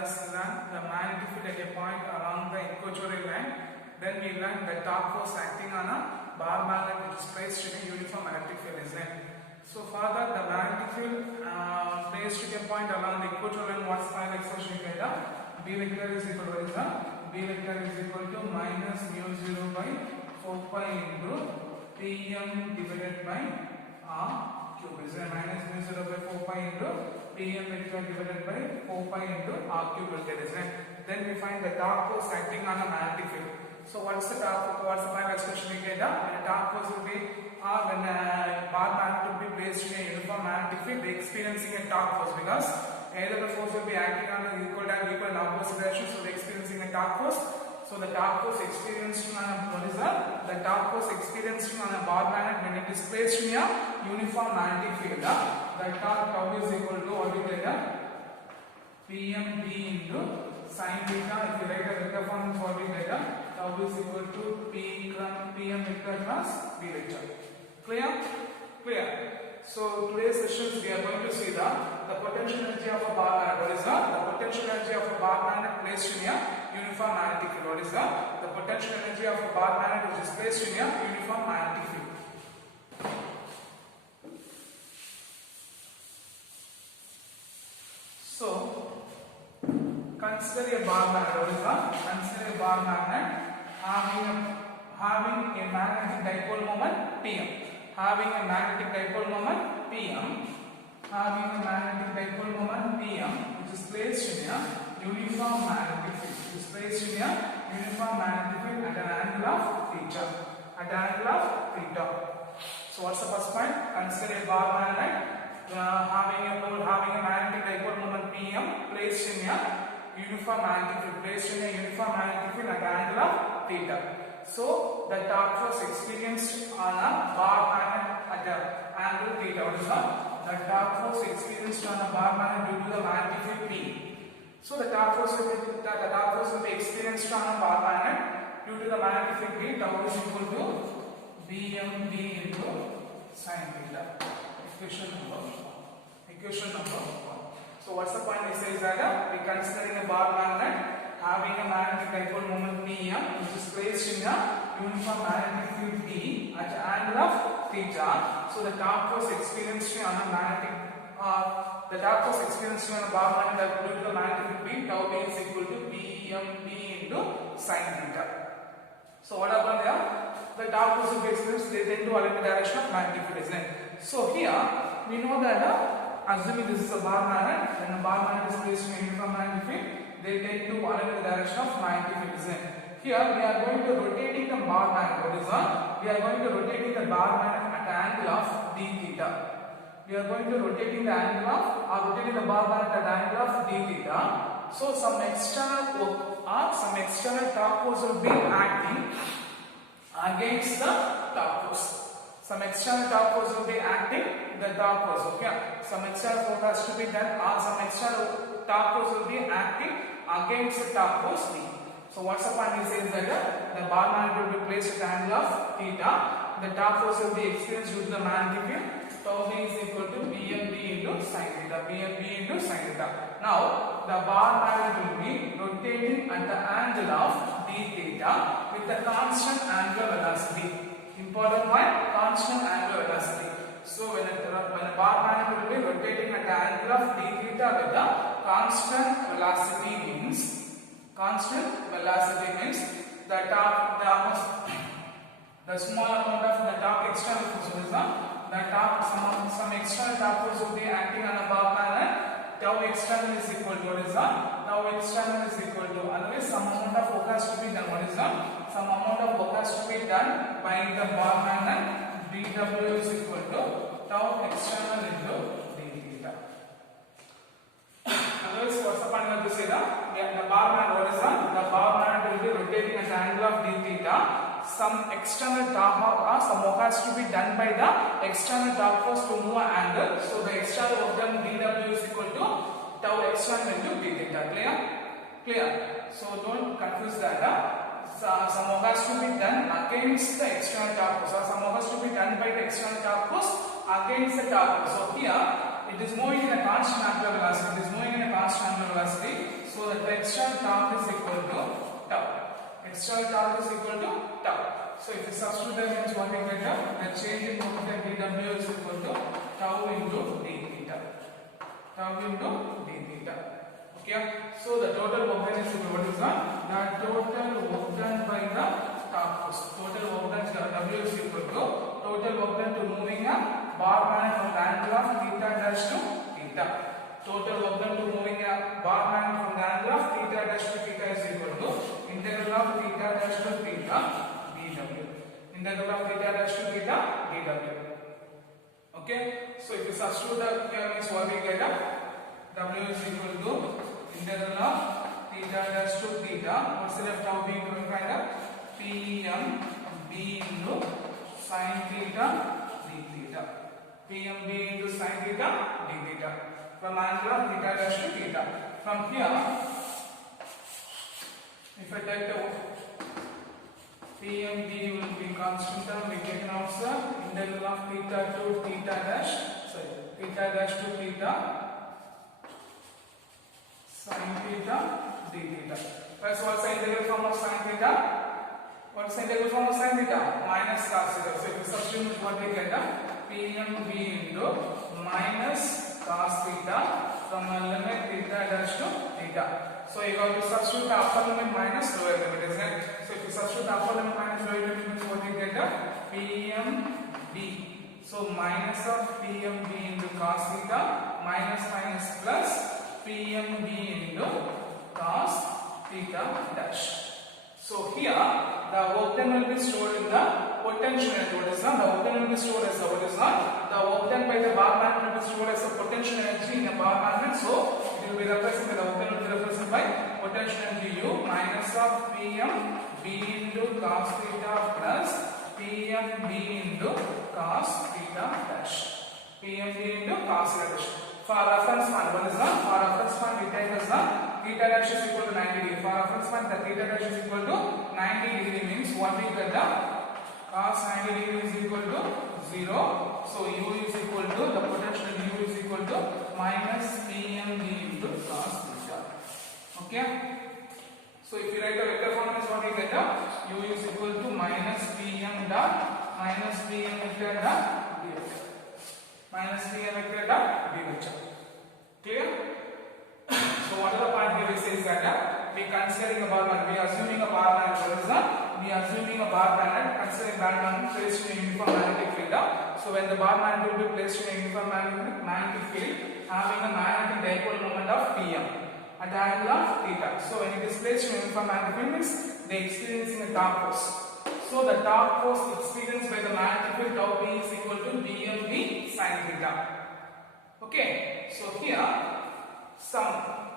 has learned the magnetic field at a point along the equatorial line. Then we learned the torque force acting on a bar magnet which is placed in a uniform electric field, isn't it? So further, the magnetic field placed at a point along the equatorial line, what's the final expression you get? B vector is equal to what is that? B vector is equal to minus mu 0 by 4 pi into Pm divided by R cube. Is it minus mu 0 by 4 pi into Pm vector divided by 4 pi into R cube will get, isn't it? Then we find the torque force acting on a magnetic field. So what's the final expression we get? When a torque force will be when a bar magnet will be placed in a uniform magnetic field, they experiencing a torque force because either the force will be acting on the equal and opposite direction, so they are experiencing a torque force. So the torque force experienced on a what is that? The torque force experienced on a bar magnet when it is placed in a uniform magnetic field. The torque tau is equal to what we get? Pm d into sin theta. If you write the vector form, what we get? Tau is equal to Pm vector plus B vector. Clear? Clear. So today's sessions we are going to see the potential energy of a bar magnet. What is that? The potential energy of a bar magnet placed in a uniform magnetic field. What is that? The potential energy of a bar magnet which is placed in a uniform magnetic field. So consider a bar magnet. What is that? Consider a bar magnet having a magnetic dipole moment Pm. Having a magnetic dipole moment Pm, which is placed in a uniform magnetic field. It is placed in a uniform magnetic field at an angle of theta. So what's the first point? Consider a bar magnet having a magnetic dipole moment Pm placed in a uniform magnetic field at an angle of theta. So the torque force experienced on a bar magnet at the angle theta. What is that? The torque force experienced on a bar magnet due to the magnetic field P. So the torque force will be experienced on a bar magnet due to the magnetic field P. Tau is equal to Bmd into sin theta. Equation number 1. So what's the point? It says that we considering a bar magnet having a magnetic dipole moment Pm which is placed in a uniform magnetic field P at an angle of theta. So the torque force experienced on a bar magnet due to the magnetic field P, tau B is equal to Pmd into sin theta. So what happened there? The torque force will be experienced, they tend to align the direction of magnetic field, isn't it? So here we know that assuming this is a bar magnet, when a bar magnet is placed in a uniform magnetic field, they tend to align in the direction of magnetic field, isn't it? Here we are going to rotating the bar magnet. What is that? We are going to rotating the bar magnet at an angle of d theta. We are going to rotating the bar magnet at an angle of d theta. So some external torque force will be acting against the torque force. Some external torque force will be acting the torque force. Okay. Some external force has to be done, or some external torque force will be acting against the torque force V. So what's the point? It says that the bar magnet will be placed at the angle of theta. The torque force will be experienced due to the magnetic field. Tau B is equal to Bmd into sin theta. Now the bar magnet will be rotating at the angle of d theta with the constant angular velocity. Important point: constant angular velocity. So when a bar magnet will be rotating at the angle of d theta with the constant velocity means the small amount of the torque external force is some external torque force will be acting on a bar magnet. Tau external is equal to what is that? Tau external is equal to, otherwise some amount of work has to be done. What is that? Some amount of work has to be done by the bar magnet. dW is equal to tau external into d theta. Otherwise, what's the point of this? The bar magnet, what is that? The bar magnet will be rotating at the angle of d theta. Some external torque or some work has to be done by the external torque force to move an angle. So the external work done dW is equal to tau external into d theta. Clear? So don't confuse that. Some work has to be done against the external torque force, or some work has to be done by the external torque force against the torque force. So here it is moving in a constant angular velocity. So the external torque is equal to tau. External torque is equal to tau. So if you substitute that means what we get, the change in momentum dW is equal to tau into d theta. Tau into d theta. Okay. So the total work done is equal to what? The total work done by the torque force. Total work done W is equal to total work done to moving a bar magnet from the angle of theta dash to theta. Total work done to moving a bar magnet from the angle of theta dash to theta is equal to integral of theta dash to theta dW. Integral of theta dash to theta dW. Okay. So if you substitute that here means what we get, W is equal to integral of theta dash to theta. What's the left out being going find out? PMB into sin theta d theta. PMB into sin theta d theta. From angle of theta dash to theta. From here, if I take the PMB will be constant term, we taken out the integral of theta to theta dash. Sorry, theta dash to theta sin theta d theta. First, what's the integral form of sin theta? What's the integral form of sin theta? Minus cos theta. So if you substitute what we get, PMB into minus cos theta from a limit theta dash to theta. So you have to substitute the upper limit minus lower limit, isn't it? So if you substitute the upper limit minus lower limit means what you get, PMB. So minus of PMB into cos theta minus minus plus PMB into cos theta dash. So here the work done will be stored in the potential energy. What is that? The work done will be stored as what is that? The work done by the bar magnet will be stored as a potential energy in a bar magnet. So it will be represented. The work done will be represented by potential energy U minus of PMB into cos theta plus PMB into cos theta dash. PMB into cos theta dash. For reference point, what is that? For reference point, we take as the theta dash is equal to 90 degree. For reference point, the theta dash is equal to 90 degree means what we get, the cos 90 degree is equal to 0. So U is equal to, the potential U is equal to minus PMB into cos theta. Okay. So if you write the vector form is what we get, U is equal to minus PM dot minus PM vector dot d vector. Minus PM vector dot d vector. Clear? So what are the point here we say is that we considering a bar magnet, we are assuming a bar magnet. What is that? We are assuming a bar magnet, considering bar magnet placed in a uniform magnetic field. So when the bar magnet will be placed in a uniform magnetic field, having a magnetic dipole moment of Pm at the angle of theta. So when it is placed in a uniform magnetic field means they experiencing a torque force. So the torque force experienced by the magnetic field tau P is equal to BMB sin theta. Okay. So here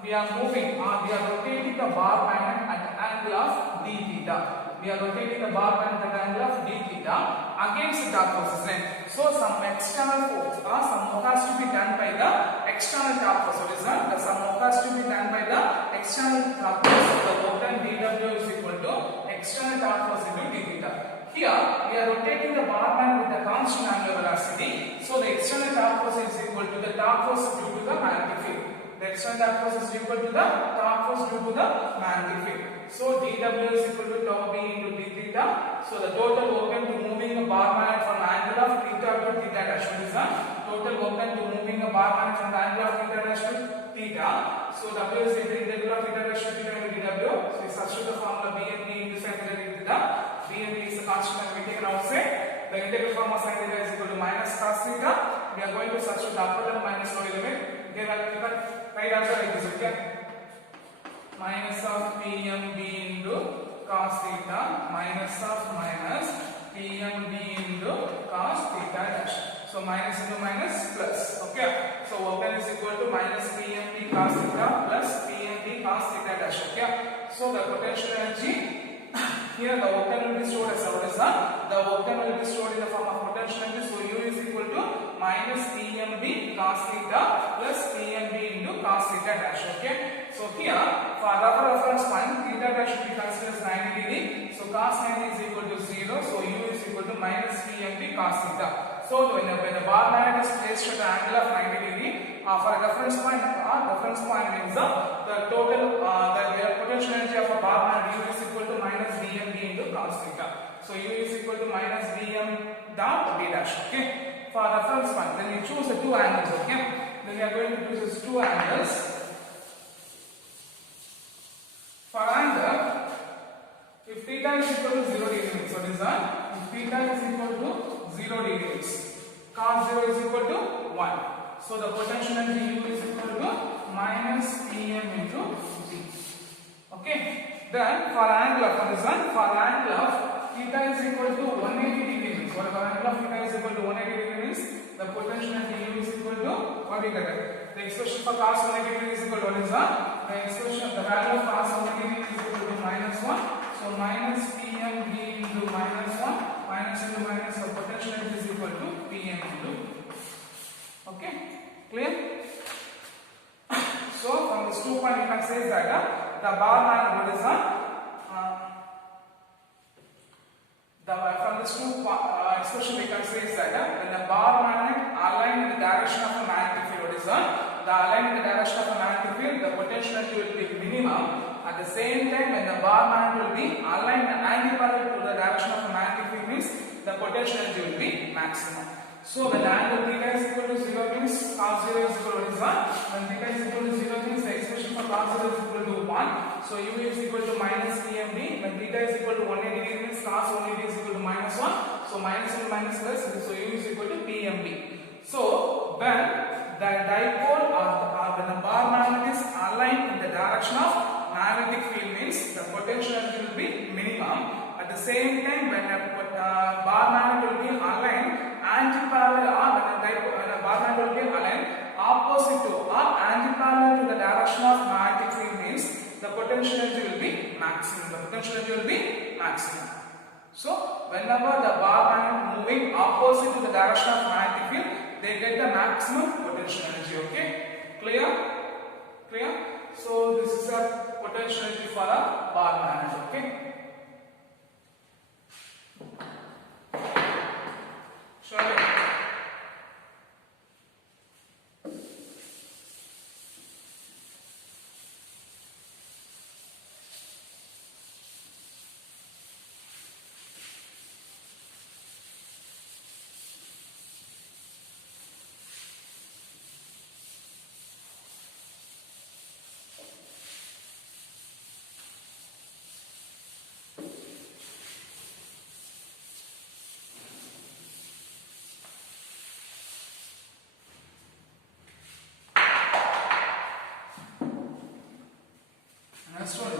we are moving or we are rotating the bar magnet at the angle of d theta. We are rotating the bar magnet at the angle of d theta against the torque force, isn't it? So some external force or some work has to be done by the external torque force. What is that? Some work has to be done by the external torque force. The work done dW is equal to external torque force into d theta. Here we are rotating the bar magnet with the constant angular velocity. So the external torque force is equal to the torque force due to the magnetic field. The external torque force is equal to the torque force due to the magnetic field. So dW is equal to tau B into d theta. So the total work done to moving a bar magnet from angle of theta to theta dash. What is that? Total work done to moving a bar magnet from the angle of theta dash to theta. So W is the integral of theta dash to theta into dW. So we substitute the formula BMB into sin theta d theta. BMB is the constant and we take it outside. The integral form of sin theta is equal to minus cos theta. We are going to substitute the upper limit minus lower limit. Then we can write also like this, okay? Minus of PMB into cos theta minus of minus PMB into cos theta dash. So minus into minus plus, okay? So work done is equal to minus PMB cos theta plus PMB cos theta dash, okay? So the potential energy here the work done will be stored as what is that? The work done will be stored in the form of potential energy. So U is equal to minus PMB cos theta plus PMB into cos theta dash, okay? So here for reference point theta dash should be considered as 90 degree. So cos 90 is equal to 0. So U is equal to minus PMB cos theta. So when the bar magnet is placed at an angle of 90 degree, for a reference point means the total the to cos theta. So u is equal to minus dm dot d dash. Okay. For reference point, then you choose the two angles. Okay. Then you are going to choose these two angles. For angle, if theta is equal to 0 degrees, what is that? If theta is equal to 0 degrees, cos 0 is equal to 1. So the potential energy U is equal to minus Pm into D. Okay. Then for angle of horizon, for angle of theta is equal to 180 degrees. For angle of theta is equal to 180 degrees, the potential energy U is equal to what we get? The expression for cos 180 degrees is equal to what is that? The expression, the value of cos 180 degrees is equal to minus 1. So minus Pm D into minus 1, minus into minus, the potential energy is equal to Pm into. Okay, clear? So from this 2 point you can say that the bar magnet is from this expression we can say that when the bar magnet aligned in the direction of a magnetic field, what is the aligned in the direction of a magnetic field, the potential energy will be minimum. At the same time, when the bar magnet will be aligned anti-parallel to the direction of a magnetic field, means the potential energy will be maximum. So when the angle theta is equal to 0 means cos 0 is equal to 1. When theta is equal to 0 means the expression for cos 0 is equal to 1. So u is equal to minus Pmd. When theta is equal to 180 degrees means cos 180 is equal to minus 1. So minus and minus plus, so u is equal to Pmd. So when the dipole or when the bar magnet is aligned in the direction of magnetic field, means the potential energy will be minimum. At the same time, when a bar magnet will be aligned anti-parallel, or when a bar magnet will be aligned opposite to or anti-parallel to the direction of magnetic field, means the potential energy will be maximum. The potential energy will be maximum. So whenever the bar magnet moving opposite to the direction of magnetic field, they get the maximum potential energy. Okay, clear? Clear? So this is a potential energy for a bar magnet. Okay. Sure. Next one is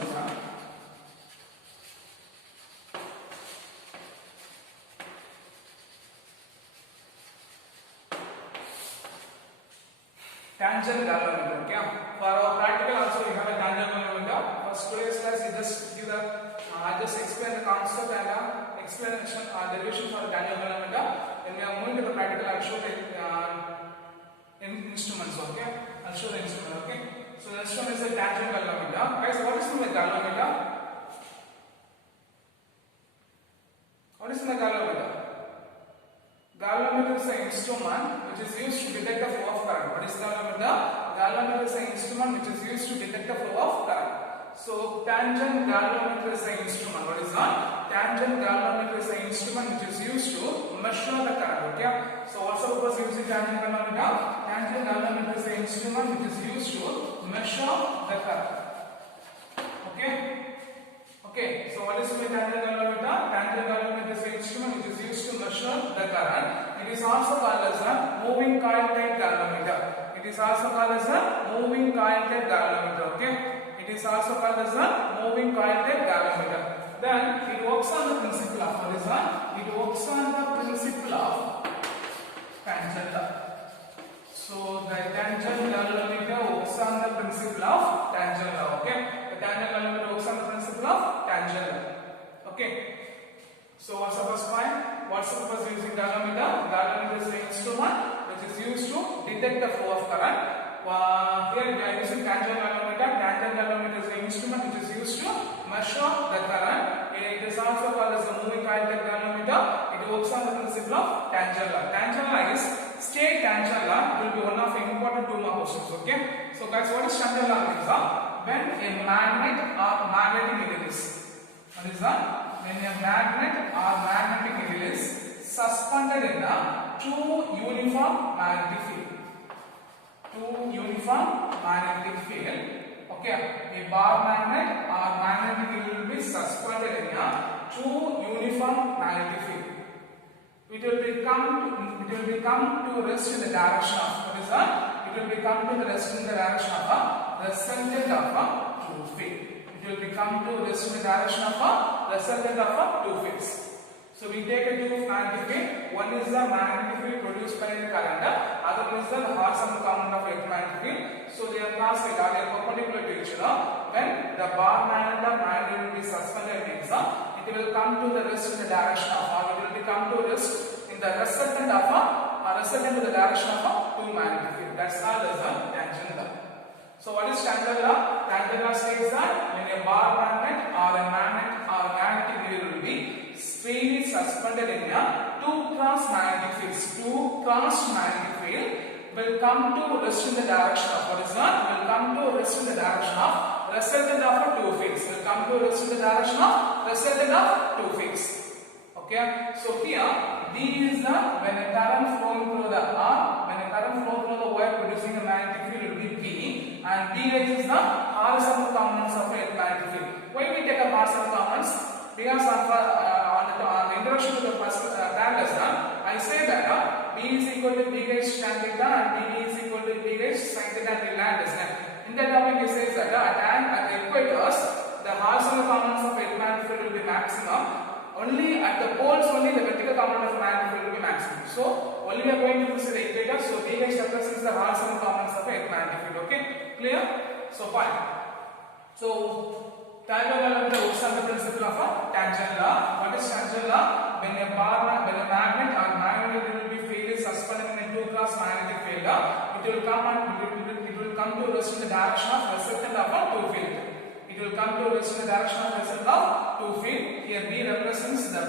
tangent galvanometer. Okay, for our practical also we have a tangent galvanometer. For today's class, you just give the I just explain the concept and explanation derivation for the tangent galvanometer. When we are moving to the practical, I will show the instruments. Okay, I will show the instrument. Okay. So the next one is a tangent galvanometer. Guys, what is the galvanometer? What is the galvanometer? Galvanometer is an instrument which is used to detect the flow of current. What is galvanometer? Galvanometer is an instrument which is used to detect the flow of current. So tangent galvanometer is an instrument. What is that? Tangent galvanometer is an instrument which is used to measure the current. Okay. So what's the purpose of using tangent galvanometer? Tangent galvanometer is an instrument which is used to measure the current. Okay. Okay. So what is the tangent galvanometer? Tangent galvanometer is an instrument which is used to measure the current. It is also called as a moving coil type galvanometer. It is also called as a moving coil type galvanometer. Okay. It is also called as a moving coil type galvanometer. Then it works on the principle of what is that? It works on the principle of tangent law. So the tangent galvanometer works on the principle of tangent law. Okay. The tangent galvanometer works on the principle of tangent law. Okay. So what's the first point? What's the purpose of using galvanometer? Galvanometer is an instrument which is used to detect the flow of current. Here we are using tangent galvanometer. Tangent galvanometer is an instrument which is used to measure the current. It is also called as a moving coil type galvanometer. It works on the principle of tangent law. Tangent law is state tangent law will be one of the important 2 mark questions. Okay. So guys, what is tangent law? When a magnet or magnetic needle is, what is that? when a magnet or magnetic needle is suspended in a two uniform magnetic field. Two uniform magnetic field. Okay, a bar magnet or magnetic needle will be suspended in a two uniform magnetic field. It will become to rest in the direction of what is that? It will become to rest in the direction of a resultant of a two field. It will become to rest in the direction of a resultant of a two fields. So we take a two magnetic field. One is the magnetic field produced by the current. Other one is the horizontal component of electromagnetic field. So they are cross-related, they are perpendicular to each other. When the bar magnet or magnet will be suspended means it will come to the rest in the direction of, or it will become to rest in the resultant of resultant to the direction of a two magnetic field. That's called as a tangent law. So what is tangent law? Tangent law says that when a bar magnet or a magnetic needle will be freely suspended in a two cross magnetic fields. Two cross magnetic field will come to rest in the direction of what is that? Will come to rest in the direction of resultant of a two fields. Will come to rest in the direction of resultant of two fields. Okay. So here D is the when a current flowing through the when a current flow through the wire producing a magnetic field will be B, and DH is the horizontal components of a magnetic field. Why we take a horizontal components? Because on the introduction to the first tag lesson, I say that B is equal to BH tan theta and DB is equal to BH sin theta and land, isn't it? In that topic, it says that at the equators, the horizontal components of magnetic field will be maximum. Only at the poles, only the vertical component of magnetic field will be maximum. So only we are going to use the equator. So BH represents the horizontal components of magnetic field. Okay, clear? So fine. So tangent law is the principle of a tangent law. What is tangent law? When a magnet or magnet will be freely suspended in a two cross magnetic field, it will come to rest in the direction of resultant of a two field. It will come to rest in the direction of resultant of two field. Here B represents the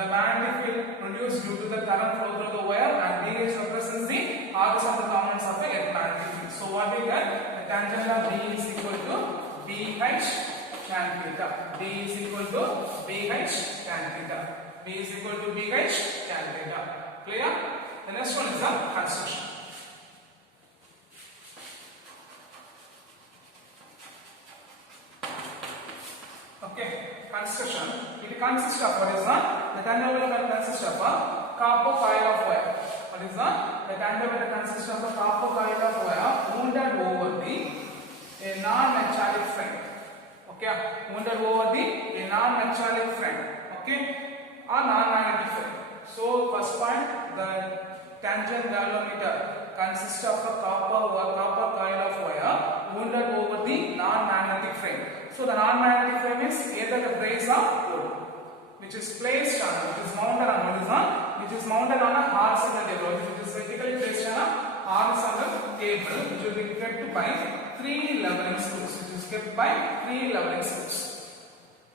magnetic field produced due to the current flow through the wire, and DH represents the horizontal components of a magnetic field. So what we get? The tangent law B is equal to BH tan theta. B is equal to BH tan theta. B is equal to BH tan theta. Clear? The next one is the construction. Okay, construction. It consists of what is that? The tangent law consists of a copper coil of wire. What is that? The tangent law consists of a copper coil of wire wounded over a non-metallic frame. Okay, wounded over a non-metallic frame. Okay, or non-magnetic frame. So first point, the tangent galvanometer consists of a copper coil of wire wounded over the non-magnetic frame. So the non-magnetic frame is either the brace or wood, which is placed on, which is mounted on a horizontal table, which is vertically placed on a horizontal table, which will be kept by three leveling screws.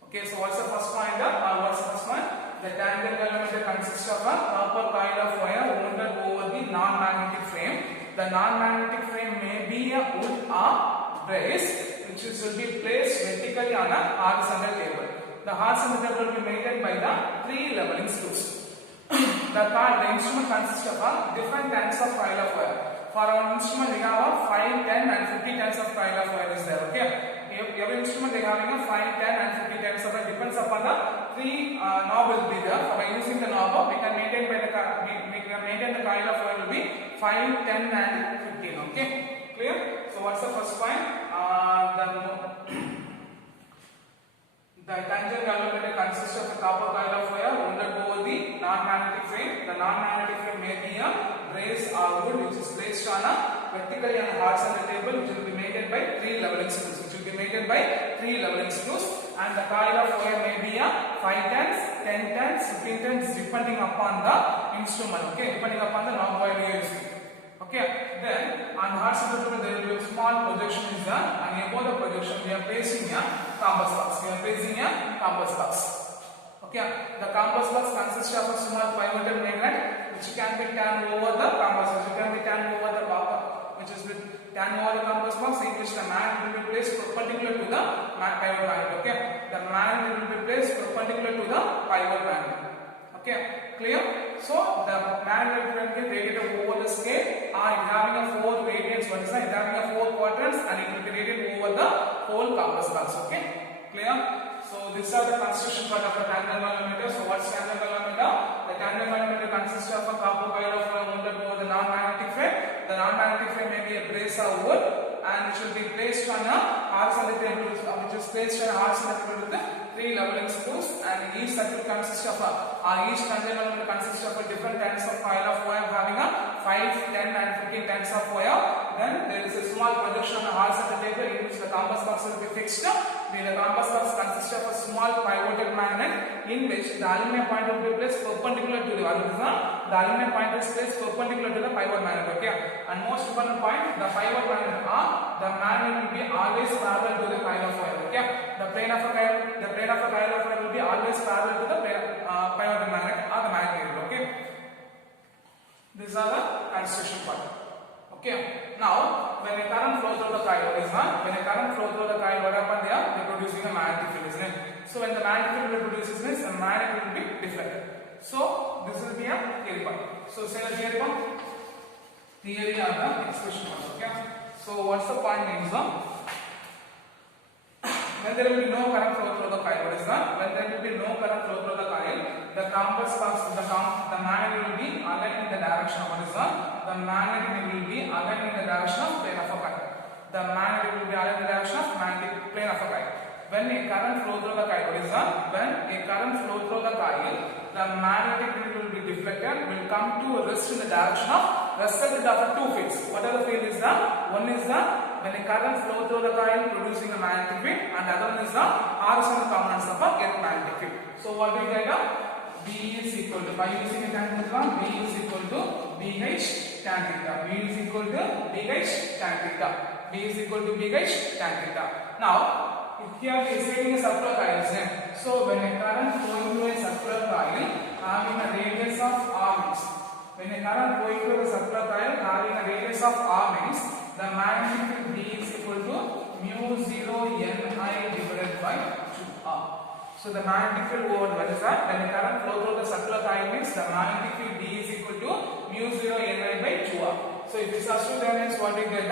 Okay, so what's the first point? The tangent galvanometer consists of a copper coil of wire wounded over the non-magnetic frame. The non-magnetic frame may be a wood or brace, which will be placed vertically on a horizontal table. The horizontal table will be maintained by the three leveling screws. The instrument consists of different types of coil of wire. For our instrument, we have 5, 10 and 50 types of coil of wire is there. Okay. Every instrument they having a 5, 10 and 50 types of wire. Depends upon the three knob will be there. By using the knob, we can maintain the coil of wire will be 5, 10 and 15. Okay. Clear? So what's the first point? The tangent galvanometer consists of a copper coil of wire wounded over the non-magnetic frame. The non-magnetic frame may be a brace or wood, which is placed on a vertically on a horizontal table, which will be maintained by three leveling screws. And the coil of wire may be a 5 tens, 10 tens, 15 tens, depending upon the instrument. Okay, depending upon the knob wire we are using. Okay, then on the horizontal table there will be a small projection is done, and above the projection we are placing a compass box. Okay, the compass box consists of a small pivotal magnet which can be turned over the compass box, which is with turned over the compass box, in which the magnet will be placed perpendicular to the pivot magnet. Okay, the magnet will be placed perpendicular to the pivot magnet. Okay, clear? So the magnet will be radiated over the scale, or it having a 4 radiants. What is that? It having a 4 quadrants, and it will be radiated over the whole compass box. Okay, clear? So these are the construction part of the tandem galvanometer. So what's tandem galvanometer? The tandem galvanometer consists of a copper coil of mounted over the non-magnetic frame. The non-magnetic frame may be a brace or wood, and it should be placed on a horizontal table, which is placed on a horizontal table with the 3 leveling screws, and each circle consists of each tandem galvanometer consists of a different kinds of coil of wire having a 5, 10 and 15 kinds of wire. Then there is a small projection on a horizontal table in which the compass box will be fixed. The compass box consists of a small pivoted magnet in which the aluminum point will be placed perpendicular to the horizon. The aluminum point is placed perpendicular to the pivot magnet. Okay, and most important point, the pivot magnet the magnet will be always parallel to the coil of wire. Okay, the plane of a coil of wire will be always parallel to the pivot magnet or the magnet needle. Okay, these are the construction part. Okay, now when a current flows through the coil, what happens there? They are producing a magnetic field, isn't it? So when the magnetic field produces this, the magnet will be deflected. So this will be a theory part. So say the theory part, theory of the expression part. Okay, so what's the point means? When there will be no current flow through the coil, what is that? When there will be no current flow through the coil, the compass box, the magnet will be aligned in the direction of what is that? The magnet will be aligned in the direction of plane of a coil. The magnet will be aligned in the direction of magnetic plane of a coil. When a current flow through the coil, what is that? When a current flow through the coil, the magnetic field will be deflected, will come to rest in the direction of resultant of two fields. What are the field is that? One is that when a current flow through the coil producing a magnetic field, and the other one is the horizontal components of a magnetic field. So what we get? B is equal to, by using a tan theta, B is equal to BH tan theta. B is equal to BH tan theta. B is equal to BH tan theta. Now, here we are stating a circular coil, isn't it? So when a current flowing through a circular coil having a radius of r means, when a current flowing through a circular coil having a radius of r means, the magnetic field B is equal to mu 0 Ni divided by 2r. So the magnetic field over what is that? When a current flow through the circular coil means the magnetic field B is equal to mu 0 Ni by 2r. So if this has to then means what we get?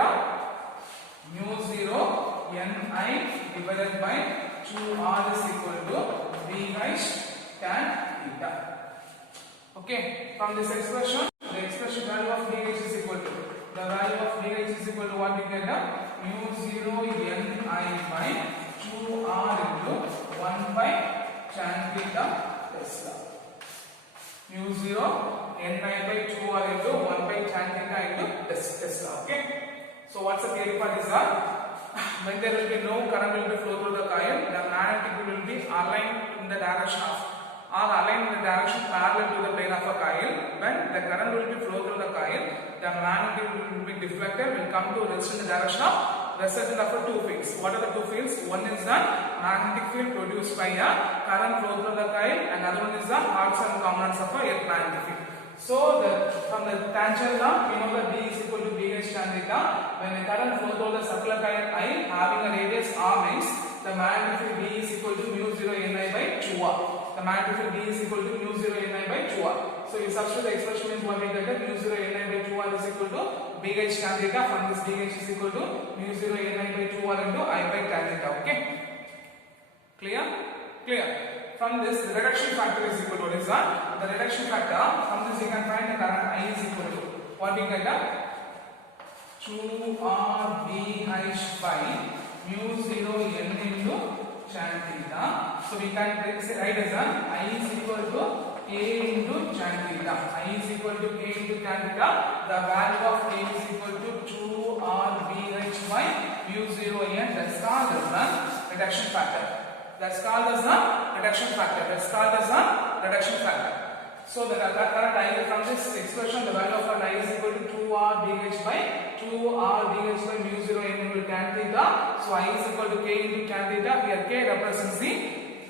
Mu 0 Ni divided by 2r is equal to BH tan theta. Okay, from this expression, the expression value of BH is equal to, the value of BH is equal to what we get? Mu 0 Ni by 2r into 1 by tan theta Tesla. Mu 0 Ni by 2r into 1 by tan theta into Tesla. Okay. So what's the theory part is that? When there will be no current will be flow through the coil, the magnetic field will be aligned in the direction of, or aligned in the direction parallel to the plane of a coil. When the current will be flow through the coil, the magnetic field will be deflected, will come to rest in the direction of resultant of two fields. What are the two fields? One is the magnetic field produced by a current flow through the coil, and another one is the horizontal components of a magnetic field. So from the tangent law, we know that B is equal to BH tan theta. When the current flow through the circular coil I having a radius r means the magnetic field B is equal to mu 0 Ni by 2r. The magnetic field B is equal to mu 0 Ni by 2r. So you substitute the expression means what we get? Mu 0 Ni by 2r is equal to BH tan theta. From this BH is equal to mu 0 Ni by 2r into I by tan theta. Okay? Clear? Clear. From this, the reduction factor is equal to what is that? The reduction factor, from this you can find the current I is equal to what we get? 2RBH by mu 0 N into tan theta. So we can write as I is equal to K into tan theta. I is equal to K into tan theta. The value of K is equal to 2RBH by mu 0 N. That's called as the reduction factor. That's called as the reduction factor. That's called as the reduction factor. So the current I from this expression, the value of current I is equal to 2RBH by mu 0 N into tan theta. So I is equal to K into tan theta. Here K represents the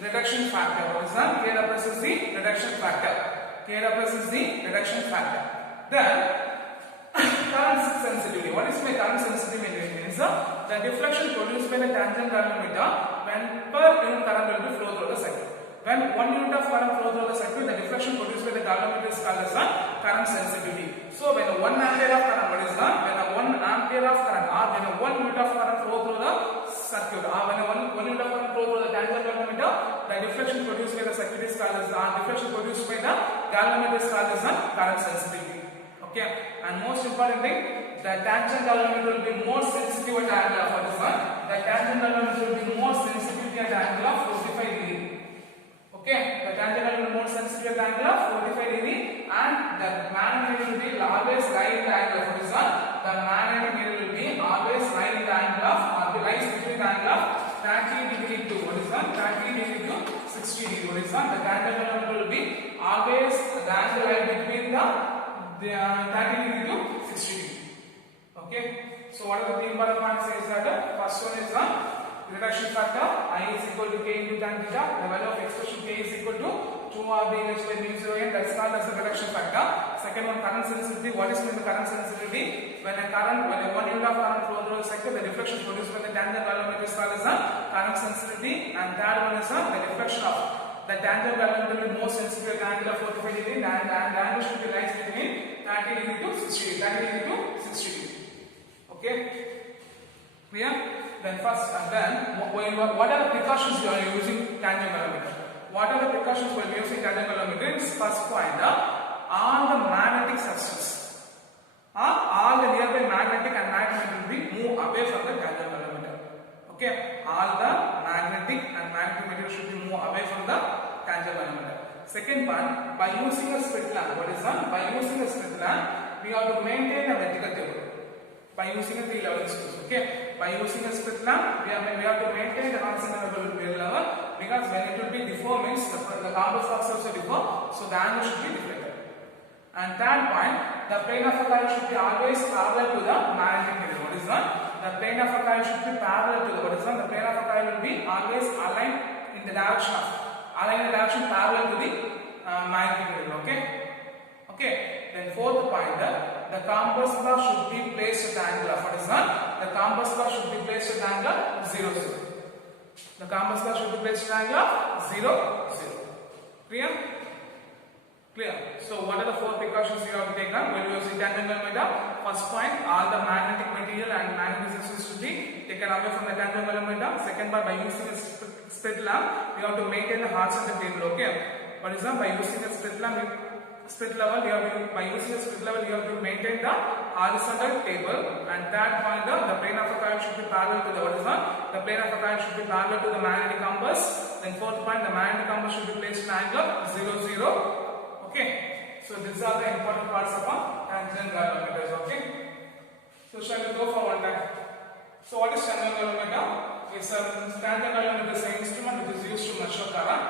reduction factor. What is that? K represents the reduction factor. K represents the reduction factor. Then current sensitivity. What is my current sensitivity? Means the deflection produced by the tangent galvanometer when per unit current will be flow through the circuit. When 1 unit of current flow through the circuit, the deflection produced by the galvanometer is called as the current sensitivity. So when 1 ampere of current, what is the, when 1 ampere of current or when 1 unit of current flow through the circuit or when 1 unit of current flow through the tangent galvanometer, the deflection produced by the circuit is called as deflection produced by the galvanometer is called as the current sensitivity. Okay, and most important thing, the tangent galvanometer will be more sensitive at the angle of what is the, tangent galvanometer will be more sensitive at the angle of 45 degree. Okay, the tangent galvanometer will be more sensitive at the angle of 45 degree, and the magnetic will be always right in the angle of what is the magnetic needle will be always right in the angle of lies between the angle of 30 degree to what is the 30 degree to 60 degree. What is the tangent galvanometer will be always the angle right between the 30 degree to 60 degree. Okay, so what are the important points is that first one is the reduction factor I is equal to k into tan theta. The value of expression k is equal to 2r dh by mu 0 n, that's called as the reduction factor. Second one, current sensitivity. What is meant the current sensitivity? When a 1 unit of current flow through the circuit, the deflection produced by the tangent galvanometer is called as the current sensitivity. And third one is the deflection of the tangent galvanometer will be more sensitive at the angle of 45 degree, and the angle should be right between 30 degree to 60 degree. 30 degree to 60 degree. Okay, clear? Then first, and then what are the precautions you are using tangent galvanometer? What are the precautions we are using tangent galvanometer? First point, all the magnetic substance, all the nearby magnetic and magnetic will be move away from the tangent galvanometer. Okay, all the magnetic and magnetic material should be move away from the tangent galvanometer. Second point, by using a split lamp, what is that? By using a split lamp, we have to maintain a vertical table. By using a 3 level screws, okay. By using a split lamp, we have to maintain the horizontal level because when it will be deformed, means the compass box also deform, so the angle should be deflected. And third point, the plane of a coil should be always parallel to the magnetic needle. What is that? The plane of a coil should be parallel to the what is that? The plane of a coil will be always aligned in the direction parallel to the magnetic needle. Okay. Okay. Then fourth point, the compass bar should be placed at the angle of what is that? The compass bar should be placed at the angle of 0, 0. The compass bar should be placed at the angle of 0, 0. Clear? Clear. So what are the 4 precautions you have to take now when you use the tangent galvanometer? First point, all the magnetic material and magnetic resistance should be taken away from the tangent galvanometer. Second part, by using a split lamp, we have to maintain the horizontal table. Okay. What is that? By using a split lamp, by using a split level, you have to maintain the horizontal table. And third point, the plane of a coil should be parallel to the what is that? The plane of a coil should be parallel to the magnetic compass. Then fourth point, the magnetic compass should be placed in angle 0, 0. Okay. So these are the important parts of a tangent galvanometers. Okay. So shall we go for one time? So what is tangent galvanometer? It's a tangent galvanometer is an instrument which is used to measure current.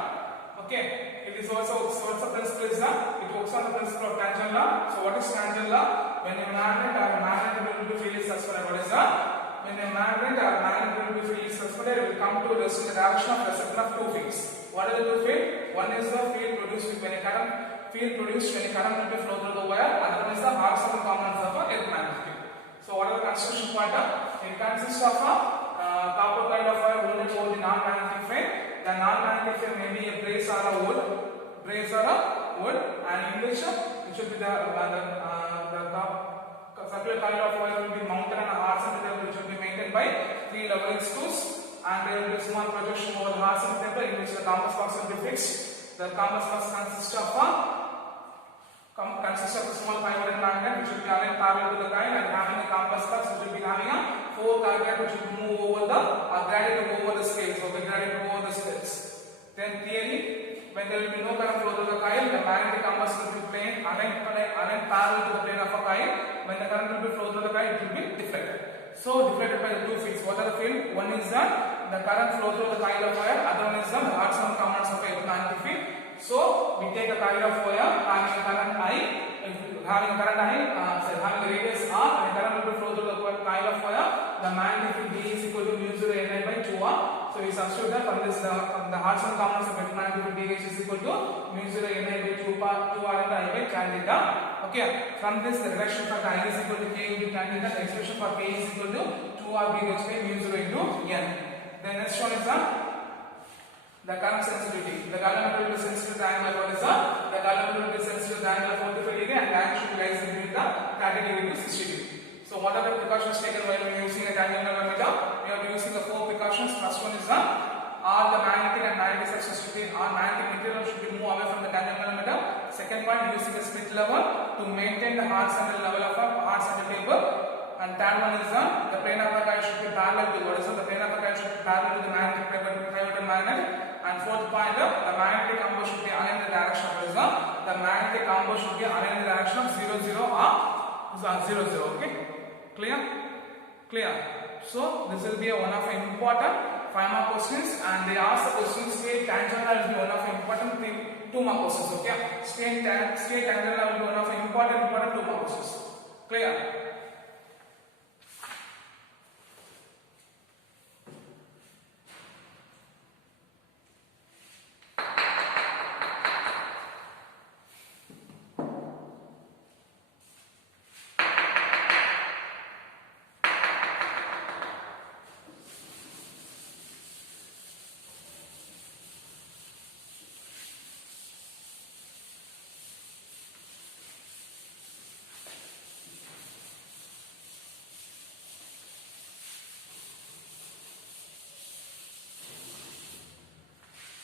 Okay. It is also what's the principle is that it works on the principle of tangent law. So what is tangent law? When a magnet or a magnet will be freely suspended, what is that? When a magnet or a magnet will be freely suspended, it will come to rest in the direction of reception of 2 fields. What are the 2 fields? One is the field produced when a current will be flow through the wire. Other one is the horizontal components of a electromagnetic field. So what are the construction part? It consists of a copper coil of wire wound over the non-magnetic frame. The non-magnetic frame may be a brace or a wood, and in which it should be the circular coil of wire will be mounted on a horizontal table which will be maintained by 3 leveling screws, and there will be a small projection over the horizontal table in which the compass box will be fixed. The compass box consists of a small fiber magnet which will be aligned parallel to the coil and having a compass box which will be having a 4 target which will move over the gradient over the scales. Then theory, when there will be no current flow through the coil, the magnetic compass will be aligned parallel to the plane of a coil. When the current will be flow through the coil, it will be deflected. So deflected by the 2 fields. What are the fields? One is the current flow through the coil of wire. Other one is the horizontal components of a magnetic field. So we take a coil of wire having a current I, having a radius R, and the current will be flow through the coil of wire. The magnetic field B is equal to mu 0 Ni by 2R. So we substitute that from this from the horizontal components of magnetic field DH is equal to mu 0 Ni by 2R and I by tan theta. Okay. From this the reduction factor I is equal to K into tan theta. The expression for K is equal to 2 2r being explained mu 0 into n. Then next one is the current sensitivity. The galvanometer will be sensitive to the angle of what is the galvanometer will be sensitive to the angle of 45 degree and the angle should be lies between the 30 degree to 60 degree. So what are the precautions taken while using a tangent galvanometer? We are using the 4 precautions. First one is all the magnetic and magnetic sections should be, all magnetic material should be moved away from the tangent galvanometer. Second point, using a split lever to maintain the horizontal level of a horizontal table. And third one is the plane of the coil should be parallel to what is the plane of the coil should be parallel to the magnetic pivotal magnet. And fourth point, the magnetic combo should be aligned in the direction of the magnetic combo should be aligned in the direction of 0 0 or 0 0. Okay, clear? Clear. So this will be one of the important 5 more questions, and they ask the questions straight tangent will be one of the important 2 more questions. Okay, straight tangent will be one of the important 2 more questions. Clear?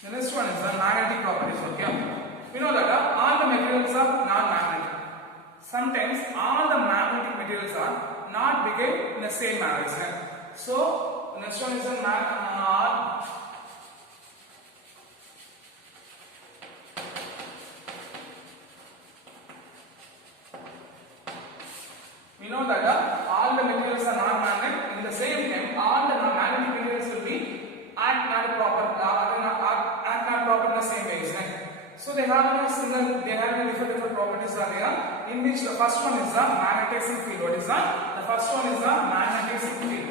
The next one is the magnetic properties. Okay, we know that all the materials are non-magnetic. Sometimes all the magnetic materials are not behave in the same manner. So next one is the we know that all the materials are non-magnetic. In the same time, all the magnetic materials will be act not proper in the same way. So they have different properties are there, in which the first one is the magnetizing field. What is that? The first one is the magnetizing field.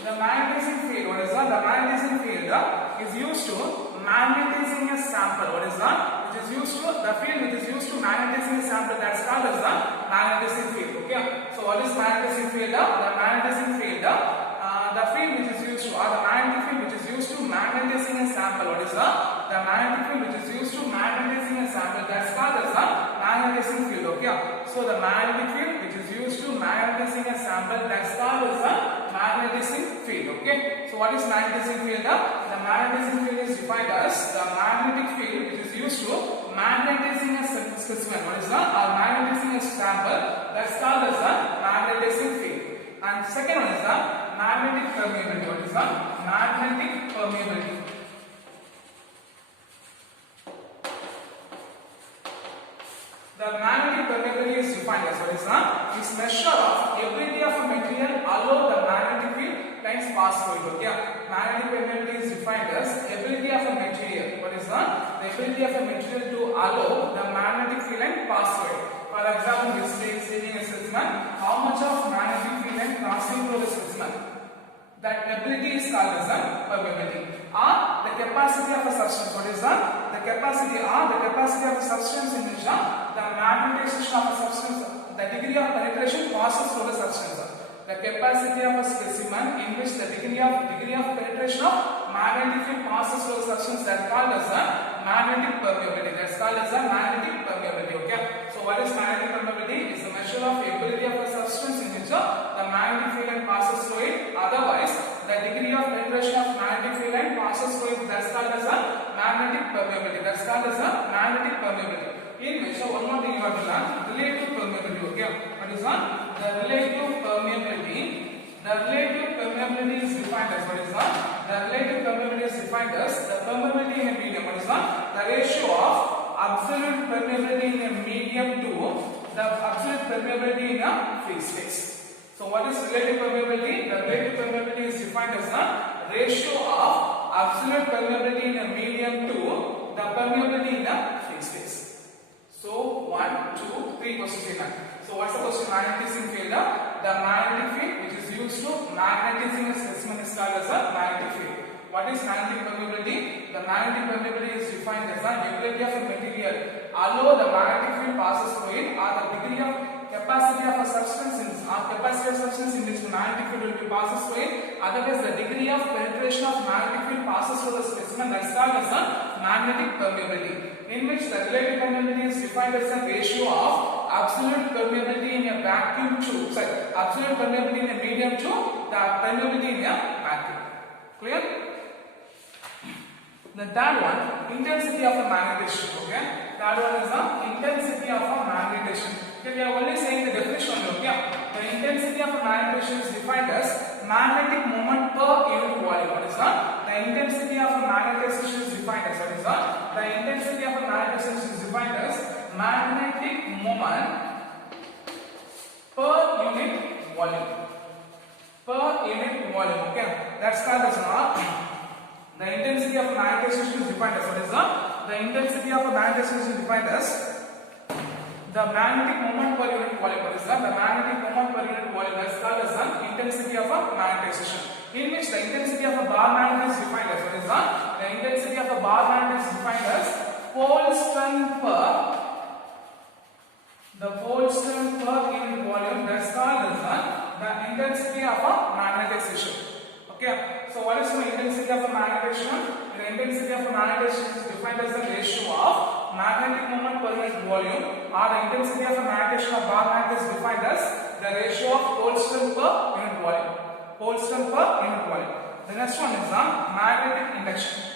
The magnetizing field, what is that? The magnetizing field is used to magnetizing a sample. What is that? It is used to, the field which is used to magnetizing a sample, that's called as the magnetizing field. Okay. So what is magnetizing field? The magnetizing field, the field which is used to, or the magnetic field which is used to magnetizing a sample. What is the magnetic field which is used to magnetizing a sample, that's called as the magnetizing field. Okay. So the magnetic field which is used to magnetizing a sample, that's called as the magnetizing field. Okay. So what is magnetizing field? The magnetizing field is defined as the magnetic field which is used to magnetizing a specimen. What is that? Or magnetizing a sample, that's called as the magnetizing field. And second one is the magnetic permeability. What is the magnetic permeability? The magnetic permeability is defined as what is that? Is measure of ability of a material allow the magnetic field lines pass through it. Okay. Magnetic permeability is defined as ability of a material. What is that? The ability of a material to allow the magnetic field line pass through it. For example, this is taking a specimen. How much of magnetic field line crossing through the specimen? That ability is called as a permeability. Or the capacity of a substance. What is that? The capacity of a substance in which the magnetization of a substance, the degree of penetration passes through the substance. The capacity of a specimen in which the degree of penetration of magnetic field passes through the substance, that is called as a magnetic permeability. That's called as a magnetic permeability. Okay. So what is magnetic permeability? It's the measure of ability of a substance in which the magnetic field line passes through it. Otherwise, the degree of penetration of magnetic field line passes through it. That's called as a magnetic permeability. That's called as a magnetic permeability. In which one more thing you have to learn, relative permeability. Okay. What is that? The relative permeability. The relative permeability is defined as what is that? The relative permeability is defined as the permeability in a medium. What is that? The ratio of absolute permeability in a medium to the absolute permeability in a free space. So what is relative permeability? The relative permeability is defined as the ratio of absolute permeability in a medium to the permeability in a free space. So 1, 2, 3 questions in that. So what's the question? Magnetizing field. The magnetic field which is used to magnetizing a specimen is called as a magnetic field. What is magnetic permeability? The magnetic permeability is defined as the ability of a material allow the magnetic field passes through it, or the degree of capacity of a substance in which the magnetic field will be passes through it. Otherwise, the degree of penetration of magnetic field passes through the specimen, that's called as the magnetic permeability, in which the relative permeability is defined as the ratio of absolute permeability in a vacuum to absolute permeability in a medium to the permeability in a vacuum. Clear? The third one, intensity of a magnetization. Okay, third one is the intensity of a magnetization. Okay, we are only saying the definition. Okay, the intensity of a magnetization is defined as magnetic moment per unit volume. What is that? The intensity of a magnetization is defined as what is that? The intensity of a magnetization is defined as magnetic moment per unit volume. Per unit volume. Okay, that's called as the intensity of a magnetization is defined as what is the intensity of a magnetization is defined as the magnetic moment per unit volume. What is that? The magnetic moment per unit volume, that's called as the intensity of a magnetization. In which the intensity of a bar magnet is defined as what is that? The intensity of a bar magnet is defined as pole strength per unit volume. That's called as the intensity of a magnetization. Okay, so what is the intensity of a magnetization? The intensity of a magnetization is defined as the ratio of magnetic moment per unit volume, or the intensity of a magnetization of bar magnet is defined as the ratio of pole strength per unit volume. Pole strength per unit volume. The next one is the magnetic induction.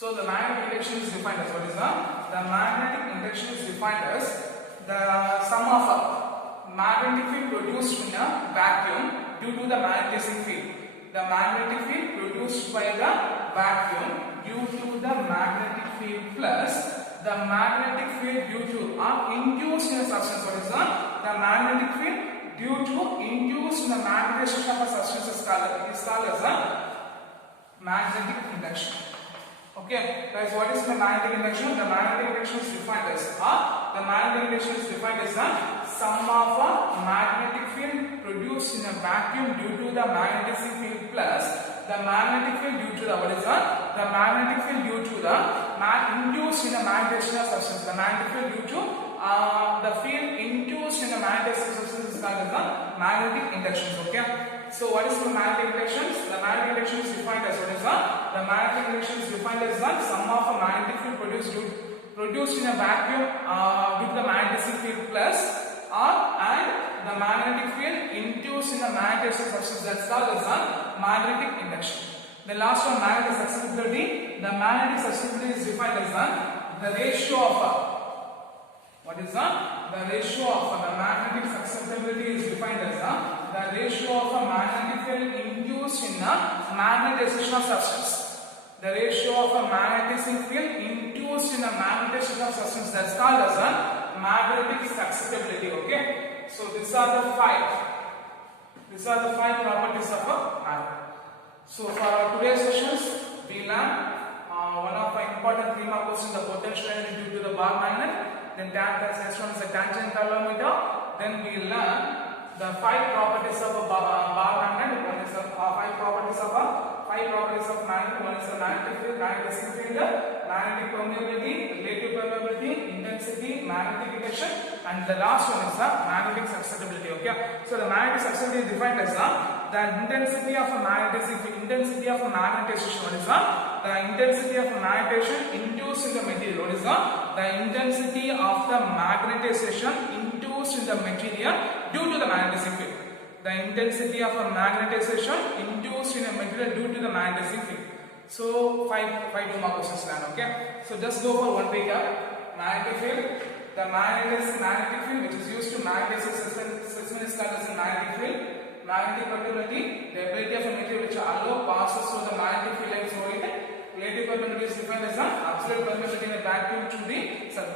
So the magnetic induction is defined as what is the magnetic induction is defined as the sum of a magnetic field produced in a vacuum due to the magnetizing field. The magnetic field produced by the vacuum due to the magnetic field plus the magnetic field due to induced in a substance. What is the magnetic field due to induced in the magnetization of a substance is called as the magnetic induction. Okay, guys, what is the magnetic induction? The magnetic induction is defined as the sum of a magnetic field produced in a vacuum due to the magnetizing field plus the magnetic field due to the the magnetic field due to the induced in a magnetization of substance. The magnetic field due to the field induced in a magnetizing substance is called as the magnetic induction. Okay. So what is the magnetic induction? The magnetic induction is defined as what is the magnetic induction is defined as the sum of a magnetic field produced in a vacuum due to the magnetizing field plus and the magnetic field induced in a magnetizing substance, that's called as the magnetic induction. The last one, magnetic susceptibility. The magnetic susceptibility is defined as the ratio of what is the ratio of the magnetic susceptibility is defined as the ratio of a magnetic field induced in a magnetization of substance. The ratio of a magnetizing field induced in a magnetization of substance, that's called as a magnetic susceptibility. Okay, so these are the five properties of a magnet. So for our today's sessions, we learned one of the important 3 mark questions, the potential energy due to the bar magnet. Then next one is the tangent calorimeter. Then we learn the 5 properties of a bar magnet. One is the 5 properties of magnet. One is the magnetic field, magnetizing field, magnetic permeability, relative permeability, intensity, magnetic induction, and the last one is the magnetic susceptibility. Okay, so the magnetic susceptibility is defined as the intensity of a magnetization. What is the intensity of a magnetization induced in the material? What is the intensity of the magnetization induced in the material due to the magnetizing field? The intensity of a magnetization induced in a material due to the magnetizing field. So 5 2-mark questions learned. Okay, so just go for one recap. Magnetic field. The magnetic field which is used to magnetize a specimen is called as a magnetic field. Magnetic permeability, the ability of a material which passes through the magnetic field and so it. Relative permeability is defined as the absolute permeability in a vacuum to the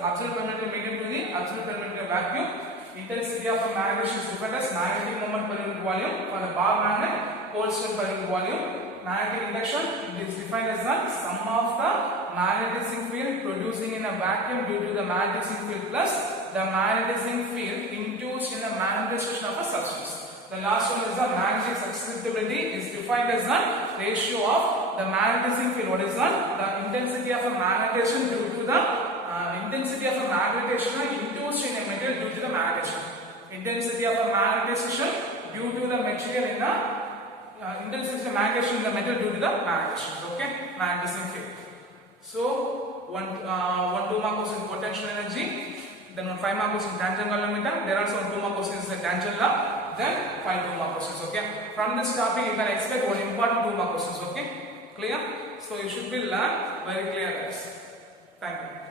absolute permeability medium to the absolute permeability in a vacuum. Intensity of a magnetization is defined as magnetic moment per unit volume for the bar magnet, pole strength per unit volume. Magnetic induction is defined as the sum of the magnetizing field producing in a vacuum due to the magnetizing field plus the magnetizing field induced in the magnetization of a substance. The last one is the magnetic susceptibility is defined as the ratio of the magnetizing field. What is that? The intensity of a magnetization due to the intensity of a magnetization induced in a material due to the magnetization. Intensity of a magnetization due to the material in the intensity of magnetization in the metal due to the magnetization. Okay, magnetizing field. So 2 mark question potential energy, then 5 mark question tangent colorimeter. There are some 2 mark questions the tangent law, then 5 2 mark questions. Okay, from this topic you can expect one important 2 mark questions. Okay, clear? So you should be learn very clear guys. Thank you.